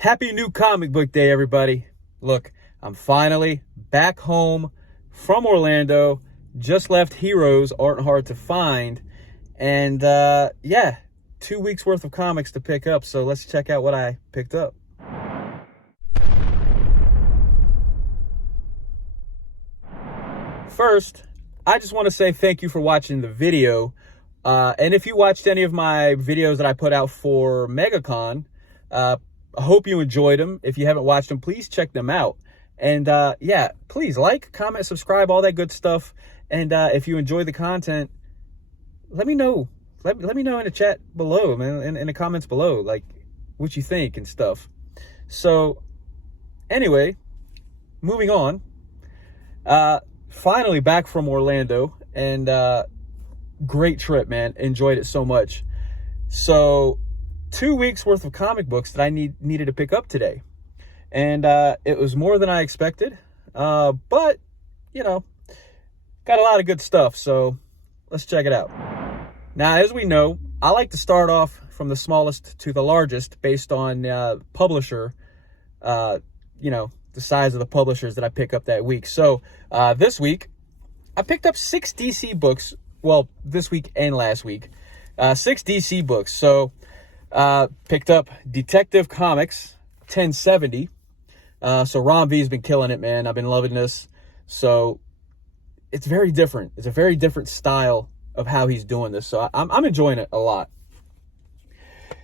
Happy new comic book day, everybody. Look, I'm finally back home from Orlando. Just left Heroes Aren't Hard to Find. And yeah, 2 weeks worth of comics to pick up. So let's check out what I picked up. First, I just want to say thank you for watching the video. And if you watched any of my videos that I put out for MegaCon, I hope you enjoyed them. If you haven't watched them, please check them out. And yeah, please like, comment, subscribe, all that good stuff. And if you enjoy the content, let me know. Let me know in the chat below, man, in the comments below, like what you think and stuff. So anyway, moving on. Finally back from Orlando, and great trip, man. Enjoyed it so much. So 2 weeks worth of comic books that I needed to pick up today. And it was more than I expected. But, you know, got a lot of good stuff. So let's check it out. Now, as we know, I like to start off from the smallest to the largest based on publisher, you know, the size of the publishers that I pick up that week. So this week, I picked up 6 DC books. Well, this week and last week. 6 DC books. So picked up Detective Comics 1070. So Ron V's been killing it, man. I've been loving this. So it's very different. It's a very different style of how he's doing this. So I'm enjoying it a lot.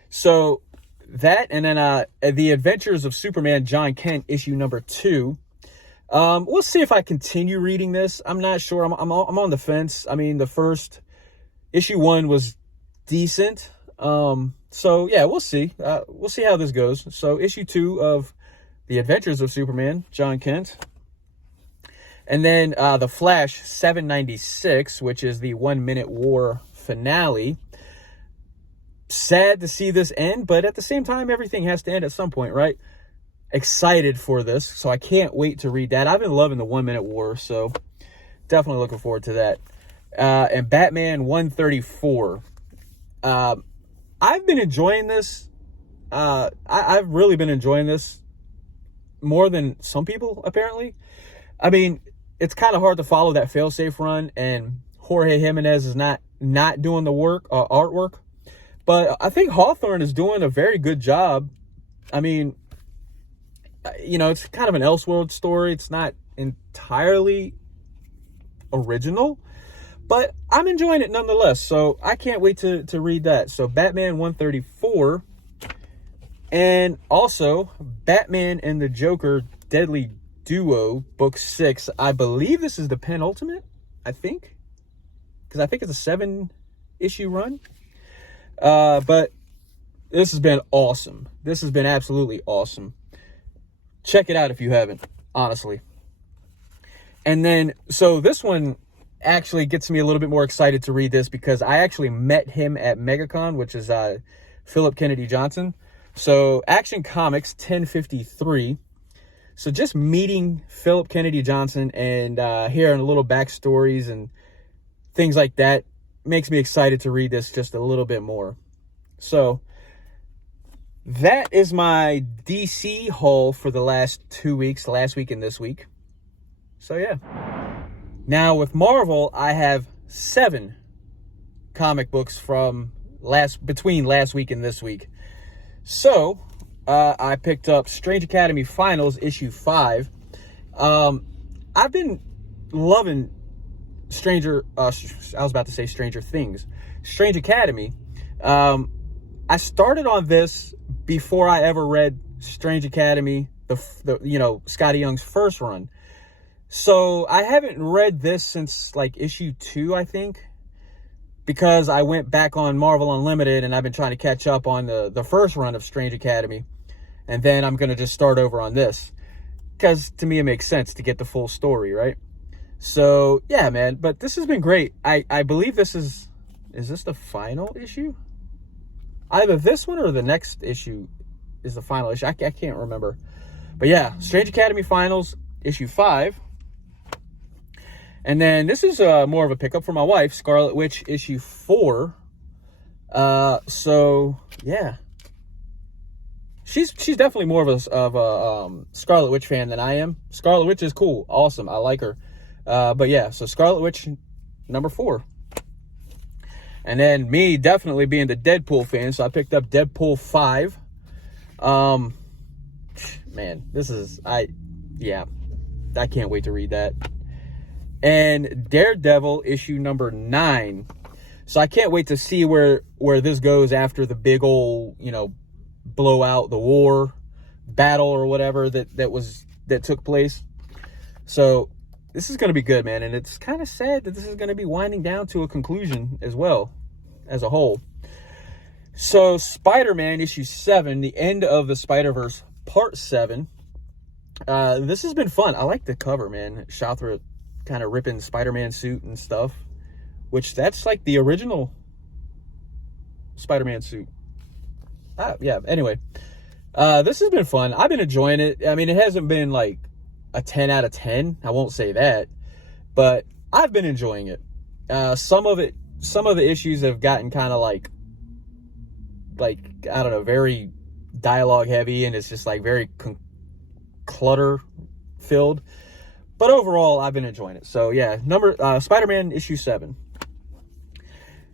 So that, and then The Adventures of Superman John Kent, issue number 2. We'll see if I continue reading this. I'm not sure. I'm on the fence. I mean, the first issue 1 was decent. So yeah, we'll see. We'll see how this goes. So issue 2 of The Adventures of Superman John Kent. And then The Flash 796, which is the 1 Minute War finale. Sad to see this end, but at the same time, everything has to end at some point, right? Excited for this, so I can't wait to read that. I've been loving the 1 Minute War, so definitely looking forward to that. And Batman 134. I've been enjoying this. I've really been enjoying this more than some people, apparently. I mean, it's kind of hard to follow that failsafe run, and Jorge Jimenez is not doing the work, artwork. But I think Hawthorne is doing a very good job. I mean, you know, it's kind of an Elseworld story. It's not entirely original, but I'm enjoying it nonetheless. So I can't wait to read that. So Batman 134, and also Batman and the Joker Deadly Duo, book 6. I believe this is the penultimate, I think, because I think it's a 7-issue run. But this has been awesome. This has been absolutely awesome. Check it out if you haven't, honestly. And then, so this one actually gets me a little bit more excited to read this, because I actually met him at MegaCon, which is Philip Kennedy Johnson. So Action Comics 1053. So just meeting Philip Kennedy Johnson and hearing little backstories and things like that makes me excited to read this just a little bit more. So that is my DC haul for the last 2 weeks, last week and this week. So yeah. Now with Marvel, I have 7 comic books from between last week and this week. So I picked up Strange Academy Finals issue 5. I've been loving Stranger Things. Strange Academy. I started on this before I ever read Strange Academy, the you know, Scotty Young's first run. So I haven't read this since like issue 2, I think, because I went back on Marvel Unlimited and I've been trying to catch up on the first run of Strange Academy. And then I'm going to just start over on this, because to me it makes sense to get the full story, right? So yeah, man, but this has been great. I believe this is this the final issue? Either this one or the next issue is the final issue. I can't remember. But yeah, Strange Academy Finals issue 5. And then this is more of a pickup for my wife, Scarlet Witch issue 4. So yeah, she's definitely more of a Scarlet Witch fan than I am. Scarlet Witch is cool, awesome. I like her. But yeah, so Scarlet Witch number 4. And then me definitely being the Deadpool fan, so I picked up Deadpool 5. Man, I can't wait to read that. And Daredevil issue number 9. So I can't wait to see where this goes after the big old, blowout, the war battle or whatever that took place. So this is going to be good, man. And it's kind of sad that this is going to be winding down to a conclusion as well, as a whole. So Spider-Man issue 7, the end of the Spider-Verse part 7. This has been fun. I like the cover, man. Shouthra kind of ripping Spider-Man suit and stuff, which that's like the original Spider-Man suit. Yeah, anyway. This has been fun. I've been enjoying it. I mean, it hasn't been like a 10 out of 10. I won't say that, but I've been enjoying it. Some of the issues have gotten kind of like I don't know, very dialogue heavy, and it's just like very clutter filled. But overall, I've been enjoying it. So yeah, Spider-Man issue 7.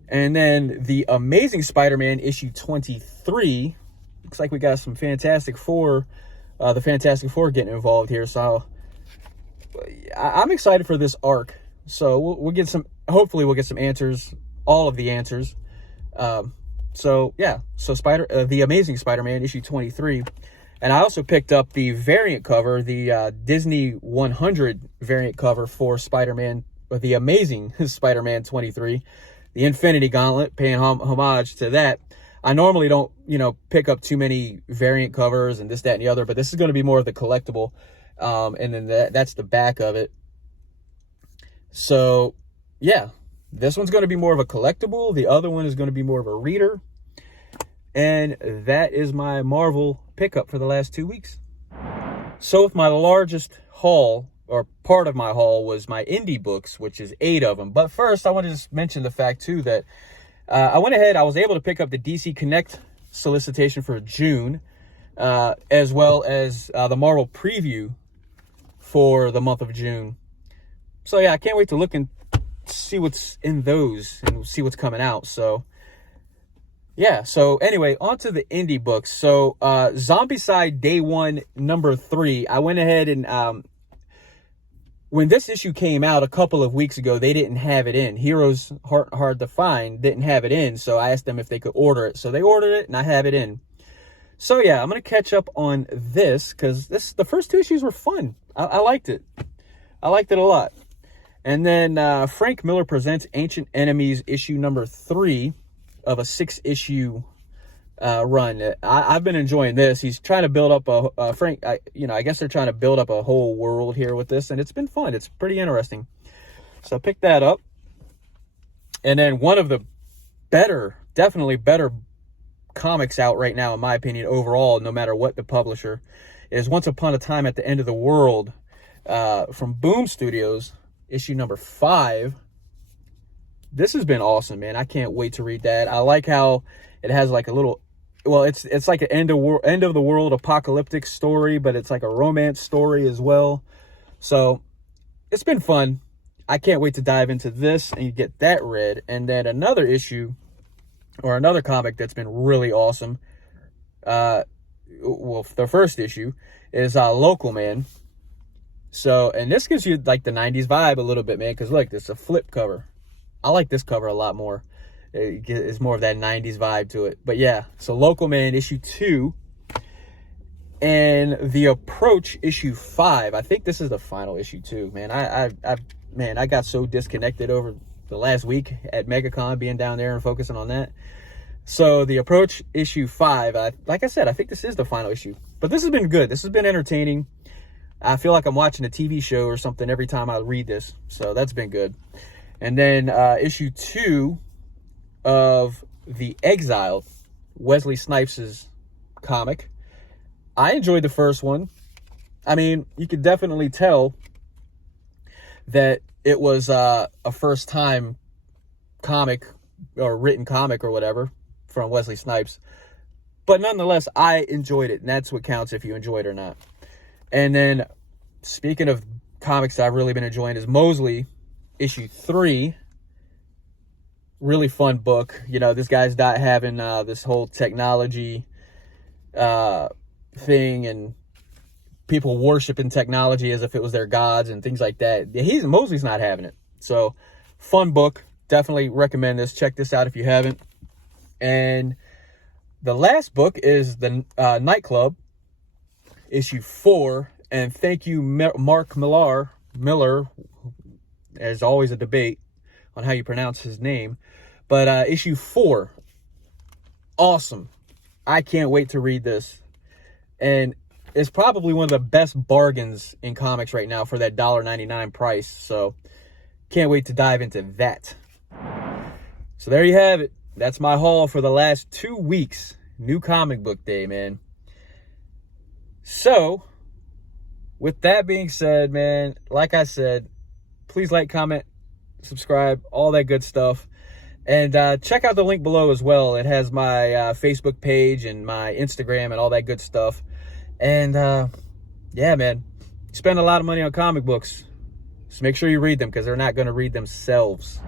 And then the Amazing Spider-Man issue 23. Looks like we got some Fantastic Four, the Fantastic Four getting involved here. So I'm excited for this arc. So we'll get hopefully we'll get some answers, all of the answers. So yeah, so the Amazing Spider-Man issue 23. And I also picked up the variant cover, the Disney 100 variant cover for Spider-Man, or the Amazing Spider-Man 23, the Infinity Gauntlet, paying homage to that. I normally don't, pick up too many variant covers and this, that, and the other, but this is going to be more of the collectible. And then that's the back of it. So yeah, this one's going to be more of a collectible. The other one is going to be more of a reader. And that is my Marvel pickup for the last 2 weeks. So with my largest haul, or part of my haul, was my indie books, which is 8 of them. But first, I want to just mention the fact, too, that I was able to pick up the DC Connect solicitation for June, as well as the Marvel preview for the month of June. So yeah, I can't wait to look and see what's in those and see what's coming out. So yeah, so anyway, on to the indie books. So Zombicide Day 1 number 3, I went ahead and when this issue came out a couple of weeks ago, they didn't have it in. Heroes Hard to Find didn't have it in, so I asked them if they could order it. So they ordered it, and I have it in. So yeah, I'm going to catch up on this, because the first 2 issues were fun. I liked it. I liked it a lot. And then Frank Miller Presents Ancient Enemies issue number 3 of a 6-issue run. I've been enjoying this. He's trying to build up I guess they're trying to build up a whole world here with this, and it's been fun. It's pretty interesting. So I picked that up. And then one of the definitely better comics out right now, in my opinion, overall, no matter what the publisher, is Once Upon a Time at the End of the World from Boom Studios, issue number 5. This has been awesome, man. I can't wait to read that. I like how it has like a little, well, it's like an end of the world apocalyptic story, but it's like a romance story as well. So it's been fun. I can't wait to dive into this and get that read. And then another issue, or another comic that's been really awesome, the first issue is Local Man. So, and this gives you like the 90s vibe a little bit, man, because look, it's a flip cover. I like this cover a lot more. It's more of that 90s vibe to it. But yeah, so Local Man issue 2 and The Approach issue 5. I think this is the final issue too, man. I got so disconnected over the last week at MegaCon, being down there and focusing on that. So The Approach issue 5, like I said, I think this is the final issue. But this has been good. This has been entertaining. I feel like I'm watching a TV show or something every time I read this. So that's been good. And then issue 2 of The Exiled, Wesley Snipes' comic. I enjoyed the first one. I mean, you could definitely tell that it was a first-time comic, or written comic or whatever, from Wesley Snipes. But nonetheless, I enjoyed it, and that's what counts if you enjoy it or not. And then, speaking of comics I've really been enjoying, is Mosley, issue 3. Really fun book. You know, this guy's not having this whole technology thing and people worshiping technology as if it was their gods and things like that. Mosley's not having it. So, fun book. Definitely recommend this. Check this out if you haven't. And the last book is the Nightclub, issue 4. And thank you, Mark Millar. There's always a debate on how you pronounce his name. But issue 4, awesome. I can't wait to read this. And it's probably one of the best bargains in comics right now for that $1.99 price. So can't wait to dive into that. So there you have it. That's my haul for the last 2 weeks. New comic book day, man. So with that being said, man, like I said, please like, comment, subscribe, all that good stuff. And check out the link below as well. It has my Facebook page and my Instagram and all that good stuff. And yeah, man, spend a lot of money on comic books. Just make sure you read them because they're not going to read themselves.